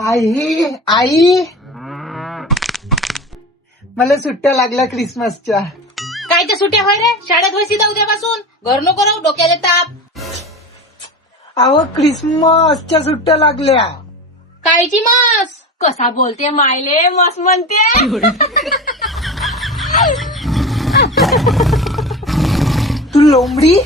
आई आई मला सुट्ट्या लागल्या क्रिसमसच्या. काय त्या सुट्या होय रे? शाळेत होय सीधा उद्यापासून. घर नको राहू, डोक्याला ताप. अहो क्रिसमसच्या सुट्ट्या लागल्या. कायची मस? कसा बोलते मायले, मस म्हणते. तू लोमडी.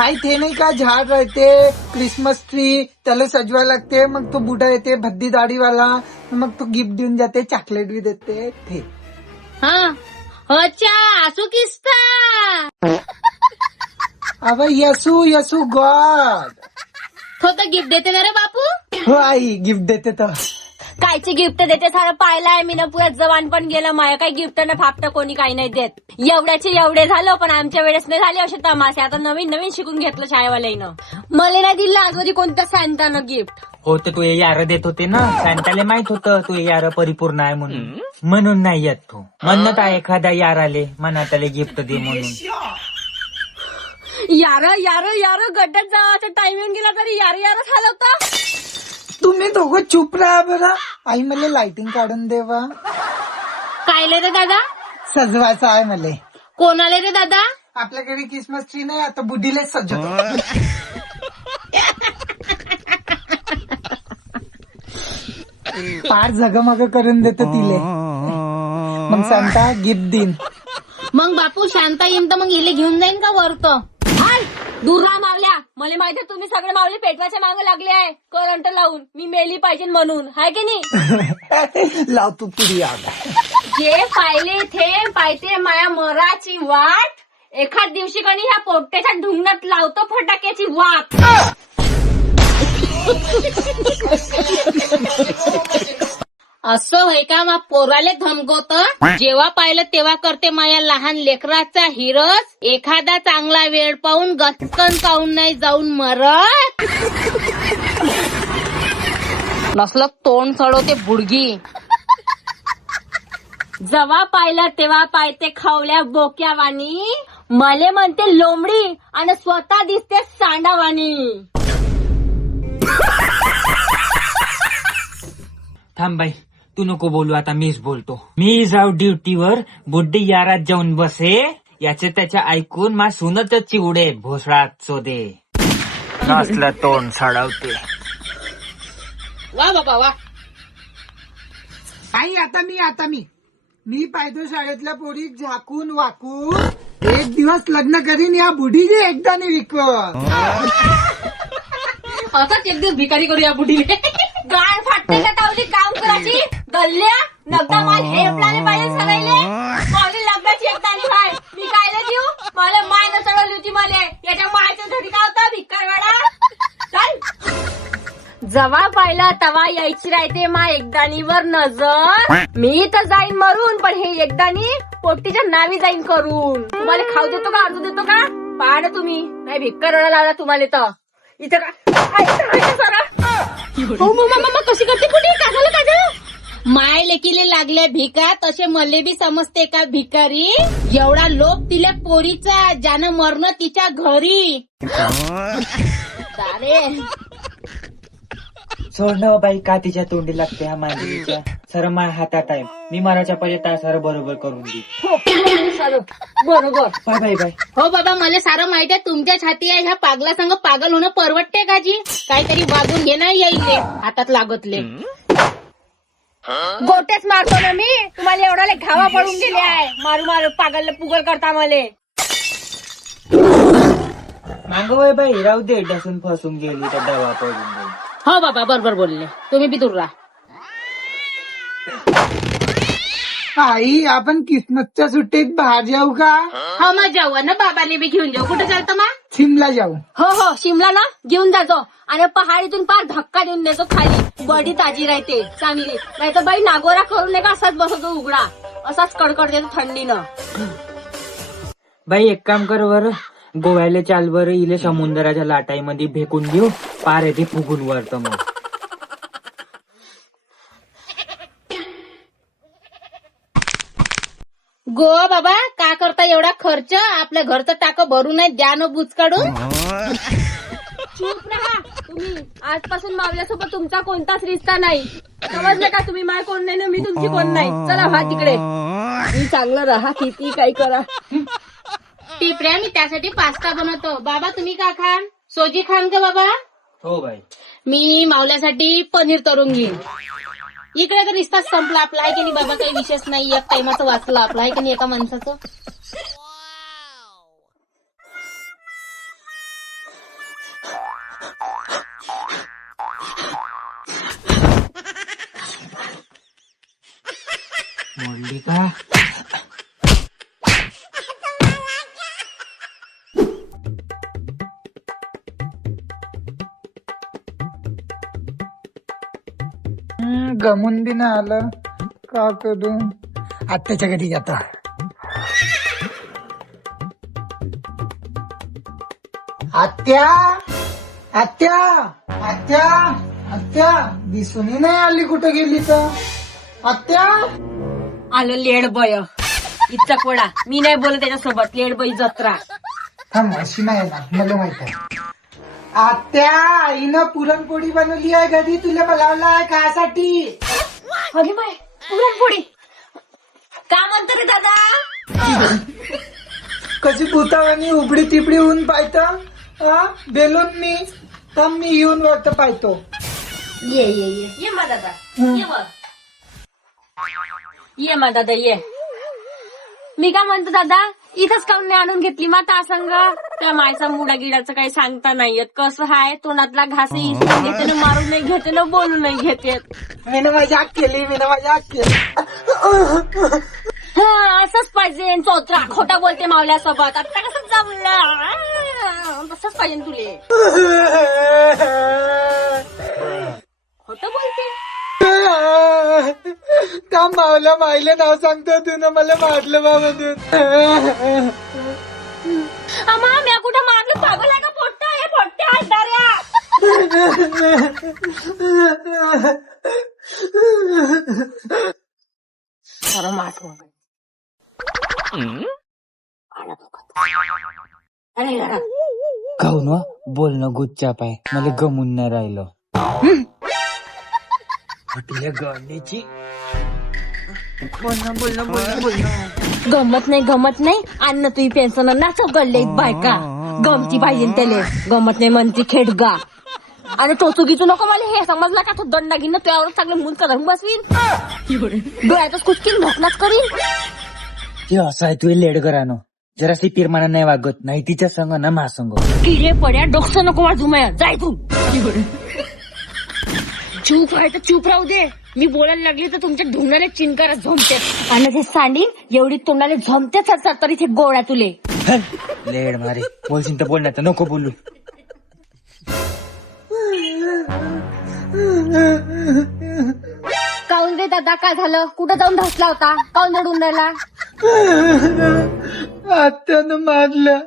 आई ते नाही का झाड राहते क्रिसमस ट्री, त्याला सजवायला लागते, मग तो बुढा येते भद्दी दाढीवाला, मग तो गिफ्ट देऊन जाते, चॉकलेट भी देते ते. हा अच्छा, असू किस्ता. अव यसू यसू गॉड. तो तर गिफ्ट देते ना रे बापू. हो आई गिफ्ट देते तर. कायची गिफ्ट देते सारं पाहिलंय मी ना. पुऱ्या जवान पण गेलं माया. काही गिफ्ट ना फापट कोणी काही नाही देत. एवढ्याचे एवढे झालं, पण आमच्या वेळेस नाही झाले असे तमाशे. आता नवीन नवीन शिकून घेतलं शाळेवाल्यानं. मला नाही दिलं आजवरी कोणत्या सॅन्टानं गिफ्ट. हो तर तू यार देत होते ना, सॅन्टाला माहित होतं तू यार परिपूर्ण आहे म्हणून नाही येत तू. म्हणत आहे एखाद्या यार आले म्हणा त्याला गिफ्ट दे म्हणून. यार यार यार गड्ड्यात जावाचा टाइम येऊन गेला तरी यार यारच हलवता. तुम्ही दोघं चुप राहा बरं. आई मला लाइटिंग काढून देवा. कायले रे दादा? सजवायचं आहे मला. कोणाले रे दादा? आपल्याकडे क्रिसमस ट्री नाही, आता बुद्धीला सजवतो. फार झगमग करून देतो तिले. मग सांगता गिफ्ट देईन. मग बापू शांता येईन तर मग इले घेऊन जाईन का वरत? दूर राहा मावल्या. मला माहिती तुम्ही सगळे मावले पेटवाच्या मागे लागले आहे करंट लावून. मी मेली पाहिजे म्हणून, हाय की नाही? लावतो पुढे आला. जे पाहिले थे पाहिते माया मराची वाट. एखाद दिवशी कणी ह्या पोट्याच्या ढुंगणात लावतो फटाक्याची वाट. असं होय का? मा पोराले धमकवत. जेव्हा पाहिलं तेव्हा करते माया लहान लेकराचा हिरस. एखादा चांगला वेळ पाहून गचकन काऊन नाही जाऊन मरत. नसलं तोंड सडवते बुडगी. जेव्हा पाहिलं तेव्हा पाहते खवल्या बोक्यावानी. मले म्हणते लोमडी आणि स्वतः दिसते सांडावानी. थांब बाई, तू नको बोलू, आता मीच बोलतो. मी जाऊ ड्युटीवर, बुड्डी यारात जाऊन बसे. याचे त्याच्या ऐकून मा सुनत चिवडे भोसळात चोदे. नसलं तोंड सडवते. वा बाबा वा. आई आता मी पाहतो शाळेतल्या पोरी झाकून वाकून. एक दिवस लग्न करीन या बुढीने एकदा नाही विकत. असाच एक दिवस भिकारी करूया बुढीने. गाळ फाटते का तावली काम करायची गल्ल्या. नगदा माल हे आपल्याला पाहिजे सरायले. माझी लग्नाची एकदानी भाई मी कायला देऊ. मला माय न चढवली होती. मला याच्या मायच्या घरी का होता भिकारवाडा. चल. जवा पाहिला तवा यायची राहते मा एकदानीवर नजर. मी तर जाईन मरून, पण हे एकदानी पोट्टीच्या नावी जाईन करून. तुम्हाला खाऊ देतो का अर्ज देतो का? पाहा तुम्ही नाही भिकारवाडा लावला तुम्हाला तर. इथं कशी करते कुठे? काय झालं काय झालं? माय लेकीले लागल्या भिका तसे मले बी समजते का भिकारी. एवढा लोभ तिला पोरीचा ज्यानं मरण तिच्या घरी. अरे सोड ना बाई, का तिच्या तोंडी लागते ह्या मांजरीच्या. सर माझ्या हातात आहे, मी मारायच्या पहिले त्या सर बरोबर करून दे. बरोबर. Bye bye bye. हो बाबा मला सारं माहिती आहे. तुमच्या छाती आहे. ह्या पागला संग पागल होणं परवडते का जी? काहीतरी वागून घे ना येईल हातात लागतले. गोटेच मारतो ना मी. तुम्हाला एवढाले घावा पडून गेले आहे. मारू मारू पागल पुगल करता मले. मागं वय बाई, राहू दे. डसून फसून गेली तर दवा पडून गेली. हो बाबा बरोबर बोलले. तुम्ही बी दूर राहा. आई आपण क्रिसमसच्या सुट्टीत बाहेर जाऊ का? हो मग जाऊ ना. बाबाने बी घेऊन जाऊ. कुठे चालतं मा? शिमला जाऊ. हो शिमला ना घेऊन जातो. आणि पहाडीतून पार धक्का देऊन देतो खाली. बॉडी ताजी राहते चांगली. नाही तर बाई नागोरा करून नाही का असाच बसतो उघडा. असाच कडकड देतो थंडीनं. बाई एक काम कर बर, गोव्याला चाल बरं. इले समुद्राच्या लाटाईमध्ये फेकून घेऊ. पार येते फुगून वरत. मग गो बाबा का करता एवढा खर्च? आपल्या घरचं टाकं भरू नये द्या न बुच काढून. चूप राहा. तुम्ही आजपासून मावल्यासोबत तुमचा कोणताच रिश्ता नाही. समजलं का? तुम्ही माय कोण नाही ना मी तुमची कोण नाही. चला व्हा तिकडे. मी चांगलं राहा, किती काही करा. टिपऱ्या, मी त्यासाठी पास्ता बनवतो. बाबा तुम्ही का खान? सोजी खान का बाबा? हो बाई. मी मावल्यासाठी पनीर तळून घेईन. इकडे तर रिश्ता संपला आपला, आहे की नाही बाबा? काही विशेष नाही, एक टाइमाचं वाचलं आपलं, आहे की नाही एका माणसाचं. मोडली का? गमून बी नाही आलं, का करू? आत्याच्या घरी जाता. आत्या, आत्या, आत्या, आत्या दिसूनही नाही आली, कुठं गेली तर? आत्या, आलं लेडबय इच्छा कोडा. मी नाही बोलत त्याच्यासोबत. लेडबई जत्रा. थांब, अशी नाही येणार, मला माहित आहे. आत्या, आईनं पुरणपोळी बनवली आहे घरी, तुला बोलावलं आहे खासाठी. अरे बाय, पुरणपोळी का म्हणतो रे दादा? कशी भूतावानी उबडी तिबडी होऊन पाहतं. बेलून मी थांब, मी येऊन वाटत पाहतो. ये ये ये ये मा दादा, ये मग. ये मा दादा ये. मी काय म्हणतो दादा, इथंच काऊन नाही आणून घेतली माता संग? त्या मायचा मुडा गिडाचं काही सांगता नाही येत. कसं हाय, तोंडातला घासही घेते ना, मारून नाही घेते ना, बोलून नाही घेते. मी मजाक केली, मी मजाक केली. असंच पाहिजे. चोत्रा खोटा बोलते मावल्यासोबत. आता कसं जमलं? तसंच पाहिजे तुले. खोटं बोलते. त्या मावल्या मायले नाव सांगतो तू ना, मला मारलं बाबा तू. आम्हा म्या कुठं मारलं? पागल आहे का? पोट्ट आहे, पोट्टे हलदाऱ्या. खरं माठ काहून वा? बोलणं गुच्चाप आहे, मला गमून नाही राहिलं. तुला गण्याची बोलणं बोलणं बोलणं बोलणं. गमत नाही, गमत नाही. अन्न तुझी पेन्शन नाच गल्ले बायका. गमती पाहिजे त्याले. गमत नाही म्हणती खेडगा. आणि तो चुकीचं नको मला, हे समजला का? तो दंडा घेईन तुझ्यावर, चांगलं मुल करून बसवीन. डोळ्यातच कुचकीन ढोकलाच करीन. ते असं आहे, तू लेडगरानो जराशी पिरमाना नाही वागत, नाही तिच्या संग ना महासंग. किडे पड्या, डोकसं नको वाजू माया. जाय तू. चूप आहे तर चूप राहू दे. मी बोलायला लागली तर तुमच्या ढुंगाने चिनकारा झोमते. आणि ते सांडीन एवढी तोंडाने झोमतेच असतात तरी ते गोळ्या तुले. लेड मारे, बोलशील तर बोल, नाही तर नको बोलू. काऊन रे दादा, काय झालं? कुठं जाऊन धसला होता? काऊन रडून राहिला? आत्यानं मारलं.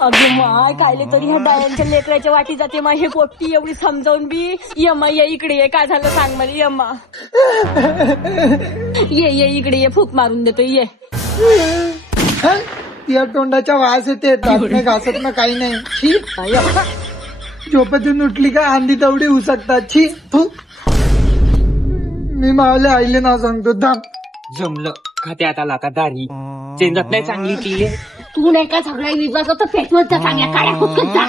अगं माय, कायले तरी ह्या डायांच्या लेकराच्या वाटी जाते मा. हे पोट्टी एवढी समजावून बी. यम्मा ये इकडे ये. काय झालं सांग मला यम्मा. ये ये इकडे ये, फूक मारून देतो ये. या तोंडाच्या वास येते, दात नाही घासत ना, काही नाही. छी, झोपेतून उठली का अंडी तेवढी होऊ शकतात. छी, तू. मी मावल्या आईले नाव सांगतो. थांब, जमलं. खाते आता लाका दारी चेंजत नाही चांगली ती. तू नाही का सगळ्या विश्वास होता पेटवत जा, चांगल्या काड्या खुदकत जा.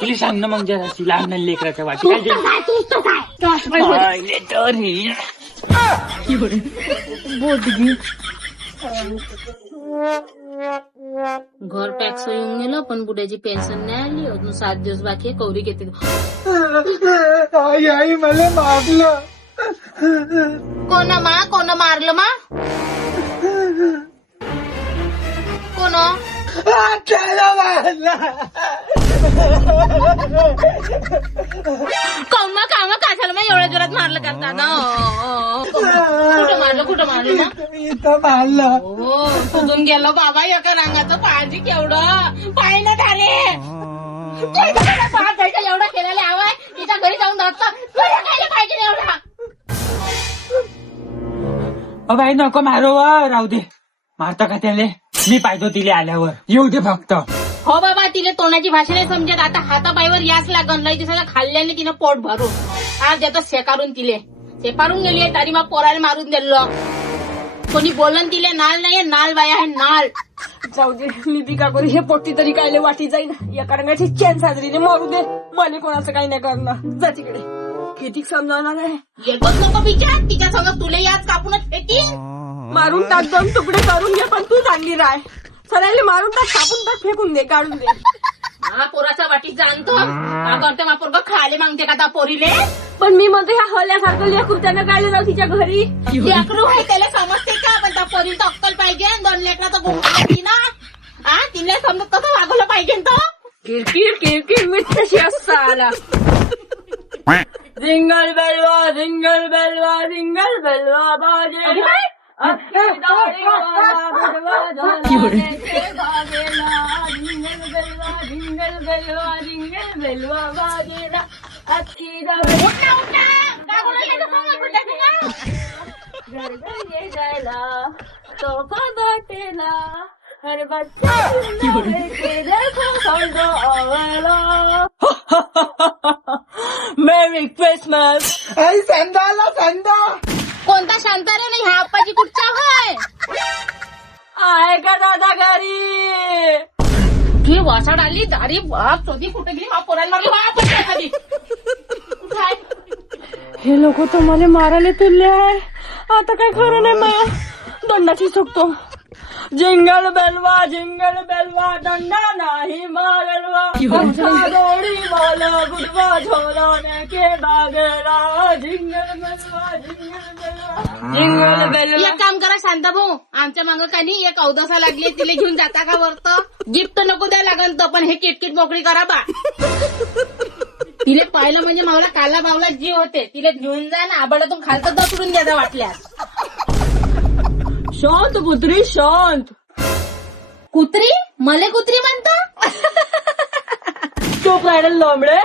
तुला सांग ना मग जराशी लहान लेकराच्या वाटी काय घर टॅक्स येऊन गेलं, पण बुड्याची पेन्शन नाही आली. अजून 7 दिवस बाकी आहे. कौरी घेते. आई आई मला मारलं. कोण मारलं मा? कोण? आत्याला मारलं. कामा काय झालं मग? एवढ्या जोरात मारलं त्यांना ना? कुठं मारलं ना? इथं मारलं. हो, कुठून गेलो बाबा एका रंगाचं पाहिजे केवढं पाहिलं झाले. एवढं केलेलं हवंय. तिच्या घरी जाऊन धरतो. खायला पाहिजे एवढा. बाई नको मारो, राहू दे. मारता का त्याले? मी पाहतो तिले आल्यावर. येऊ दे फक्त. हो बाबा तिला तोंडाची भाषा नाही समजत. आता हातापायवर याच लागन. लय दिवसाला खाल्ल्याने तिनं पोट भरून आज देतो शेकारून तिले. शेपारून गेली तरी मग पोराला मारून दिलं. कोणी बोलन तिले नाल नाहीये, नाल बाया आहे नाल. जाऊ दे, मी बी का करू, हे पोट्टी तरी कायले वाटी जाईन. एका रंगाची चेन साजरीने मारू दे, मला कोणाचं काही नाही करणार. जा तिकडे, किती समजावणार आहे. येतच नको बिचार, तिच्या संग तुले याच कापूनच फेटी. मारून टाक, 2 तुकडे करून घे, पण तू चांगली राह. सरायले मारून टाक, कापून टाक, फेकून दे, काढून दे. हा पोराच्या वाटीत जाणतो का करते मा पोरग खायले मागते का त्या पोरीले. पण मी म्हणतो ह्या हल्यासारखं लेकरू त्यानं काढले जाऊ तिच्या घरी. लेकरू आहे त्याला समजते का, पण त्या पोरीला अक्कल पाहिजे. 2 लेकराचं गोष्टी ना, हा तिला समजत कसं वागवलं पाहिजे तो. किरकिर किरकिर मिठ्ठशी असता आला. Jingle Belwa jingle Belwa jingle Belwa बाजे अख्खी दाढी वाला बुडवा झाला बागेला. Jingle Belwa jingle Belwa jingle Belwa बाजेला अख्खी दाढी घर घर ये जायला तोफा बाटेला. हर बच्चा मेरी क्रिसमस. आई संडा आला संडा. कोणता शांता रे नाही, ह्या आप्पाची कुठचा होय. आहे का दादा घरी. ती वासाड आली दारी बाप चोदी कुठे गेली. हा पोराला मारली बाप खाली. कुठं आहे? हे लोक तर मला मारायला तुलले आहे. आता काय खरं नाही, माया दंडाची चुकतो. जिंगल बेलवा दंडा नाही मारलवा. दोडी वाला गुडवा झोलाने के बागेला. जिंगल बेलवा. एक काम करा शांता भाऊ, आमच्या मागं का नाही एक अवदसा लागली, तिला घेऊन जाता का वरत. गिफ्ट नको द्या लागन तर, पण हे किटकिट मोकळी करा बा. तिले पाहिलं म्हणजे मला काला बावला जीव होते. तिला घेऊन जा ना, आबाडातून खालतं दसडून द्यायचा वाटल्यास. शांत पुत्री शांत. कुत्री मले कुत्री म्हणता. चोप राहिलं लोंबडे.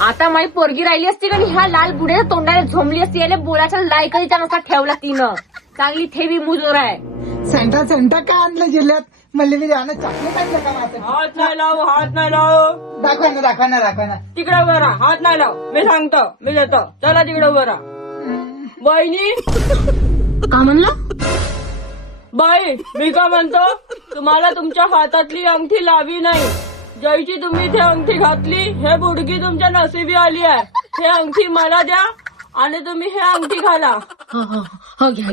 आता माझी पोरगी राहिली असती का ह्या लाल बुड्याच्या तोंडाला झोमली असती. याला बोलायच्या लायकीचा नसता ठेवला तिनं. चांगली ठेवी मुजोर आहे. सेंटा सेंटा काय आणलं जिल्ह्यात. मला मी जाणं चॉकलेट आणलं का माझं. हात नाही लाव, हात नाही लाव. दाखवा ना. तिकडे उभं राहा, हात नाही लाव. मी सांगतो, मी देतो. चला तिकडे उभं राहा. बाईनी का म्हणलं. बाई मी का म्हणतो, तुम्हाला तुमच्या हातातली अंगठी लावी नाही. जयची तुम्ही ती अंगठी घातली, हे बुडकी तुमच्या नशिबी आली आहे. हे अंगठी मला द्या आणि तुम्ही हे अंगठी घाला. हो घ्या.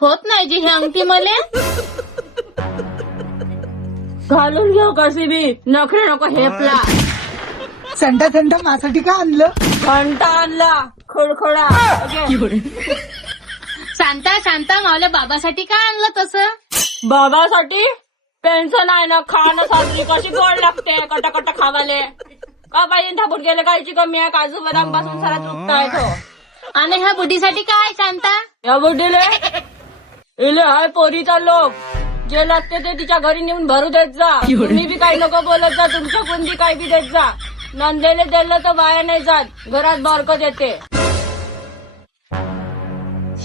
होत नाही जी हे अंगठी मले. घालून घेऊ कशी बी, नखरे नको हेपला. सेंटा माझ्यासाठी काय आणलं. घंटा आणला खोडखोडा. शांता मावल्या बाबासाठी काय आणलं तसं. बाबासाठी पेन्शन आहे ना, खाणं साजरी कशी गोड लागते. कटा खावाले का पाहिजे. थापून गेले कायची कमी आहे. काजू बदाम पासून सारा चुकता येतो. आणि ह्या बुढीसाठी काय शांता. या बुड्डीले इले हाय पोरीचा लोक. जे लागते ते तिच्या घरी नेऊन भरू देत जा. तुम्ही बी काही नको बोलत जा. तुमच्या कोणती काही बी देत जा. नंदेले दिलं तर वाया नाही जात. घरात बरकत येते.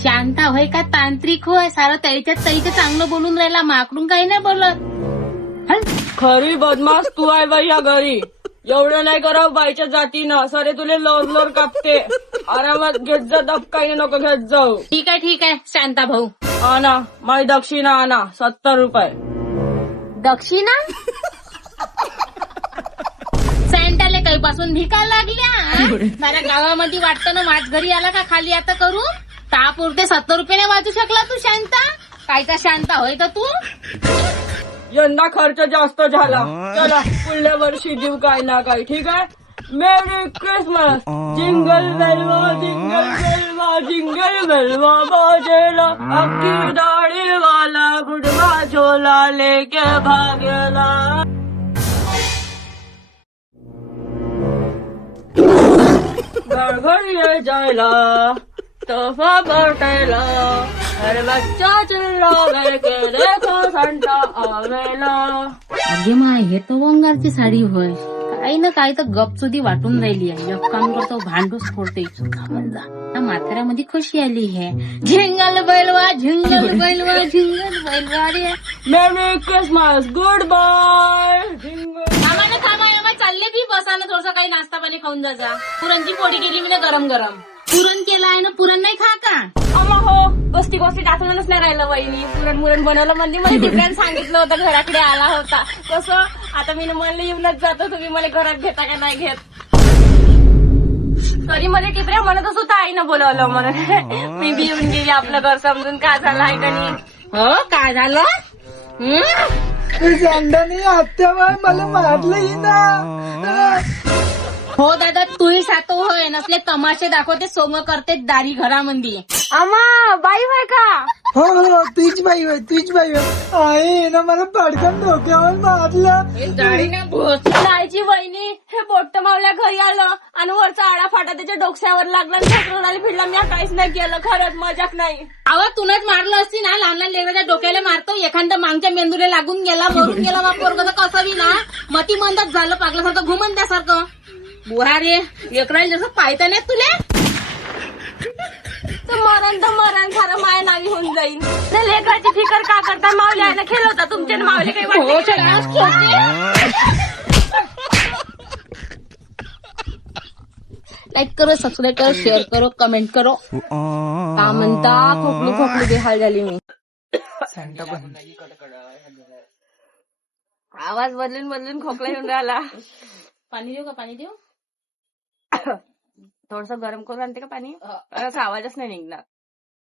शांता होय का तांत्रिक होय. सारं त्याच्या चांगलं बोलून राहिला. माकडून काही नाही बोलत. खरी बदमाश तू आहे बाई या घरी. एवढं नाही करावं बाईच्या जातीनं. सरे तुले लोर कापते. आरामात घेत जा, दबकाईने नको घेत जाऊ. ठीक आहे शांता भाऊ. आणा माझी दक्षिणा आणा. 70 रुपये दक्षिणा. सॅन्टाले काही पासून भिका लागल्या. माझ्या गावामध्ये वाटतं ना माझ घरी आला का खाली आता करू. तापुरते 70 रुपये वाचू शकला तू शांता. कायचा शांता होय तर तू. यंदा खर्च जास्त झाला. चला पुढल्या वर्षी देऊ काय ना काय. ठीक आहे. मेरी Christmas. Jingle Belwa jingle Belwa jingle Belwa बाजेला. अख्खी दाढ़ी वाला बुढ़वा झोला लेके भागेला. घर घर ये जायला तोहफा बाटेला. हर बच्चा चिल्लावे के देखो संता आवेला. अगे माय हे तर वंगारची साडी होय. काही ना काही तर गपचुदी वाटून राहिली आहे. एक काम करतो, भांडूस फोडते. त्या म्हाताऱ्यामध्ये कशी आली हे? झिंगल बैलवा झिंगल बैलवा झिंगल बैलवा रे. Merry Christmas, goodbye. आम्हाला थांबा चालले बी बसानं थोडस काही नाश्ता पाणी खाऊन जा. पुरणची पोळी केली मी गरम गरम. पुरण केलं आहे ना, पुरण नाही खा का? अमा हो, गोष्टी आठवणच नाही राहिलं वहिनी. पुरण बनवलं म्हणजे मला तिकडे सांगितलं होतं, घराकडे आला होता. कसं आता मी म्हणलं येऊनच जातो, तुम्ही मला घरात घेता का नाही घेत. तरी मला टिपऱ्या म्हणतच होता आईनं बोलावलं म्हणून. मी बी येऊन गेली आपलं घर समजून. काय झालं आहे का नाही? हो काय झालं? अंडाने आत्याबाई मला मारलंही ना. हो दादा, तूही सातो होय. नसले तमाशे दाखवते, सोंग करते दारी घरामध्ये. अमा बाई बाय का? हो हो, तुझी बाई होय, तुझी बाई होय. आहे ना मला पडकन डोक्यावर मारलं. आईची वहिनी हे बोट्ट मावल्या घरी आलं आणि वरचा आडा फाटा त्याच्या डोक्यावर लागला आणि ठकरायला फिरला. मी काहीच नाही केलं, खरंच मजाक नाही. अहो तुनच मारलं असती ना. लहान लहान लेकराच्या डोक्याला मारतो, एखादा मागच्या मेंदूला लागून गेला, मरून गेला. मग पोरगं तर कसं बी ना मती मंदात झालं, पागल्यासारखं घुमन त्यासारखं. बुवा रे, लेकराला जसं पाहता नाही तुला. तर मरण खरं माया नावी होऊन जाईल. त्या लेकराची फिकर का करता? मावल्या आहे ना, खेळ होता तुमच्या मावले काही वाटत लाईक करो, सबस्क्राईब करो, शेअर करो, कमेंट करो. का म्हणता? खोकलू बेहाल झाली मी. आवाज बदलून खोकला येऊन राहिला. पाणी देऊ का? पाणी देऊ? थोडस गरम करून आणते का पाणी? असा आवाजच नाही निघणार.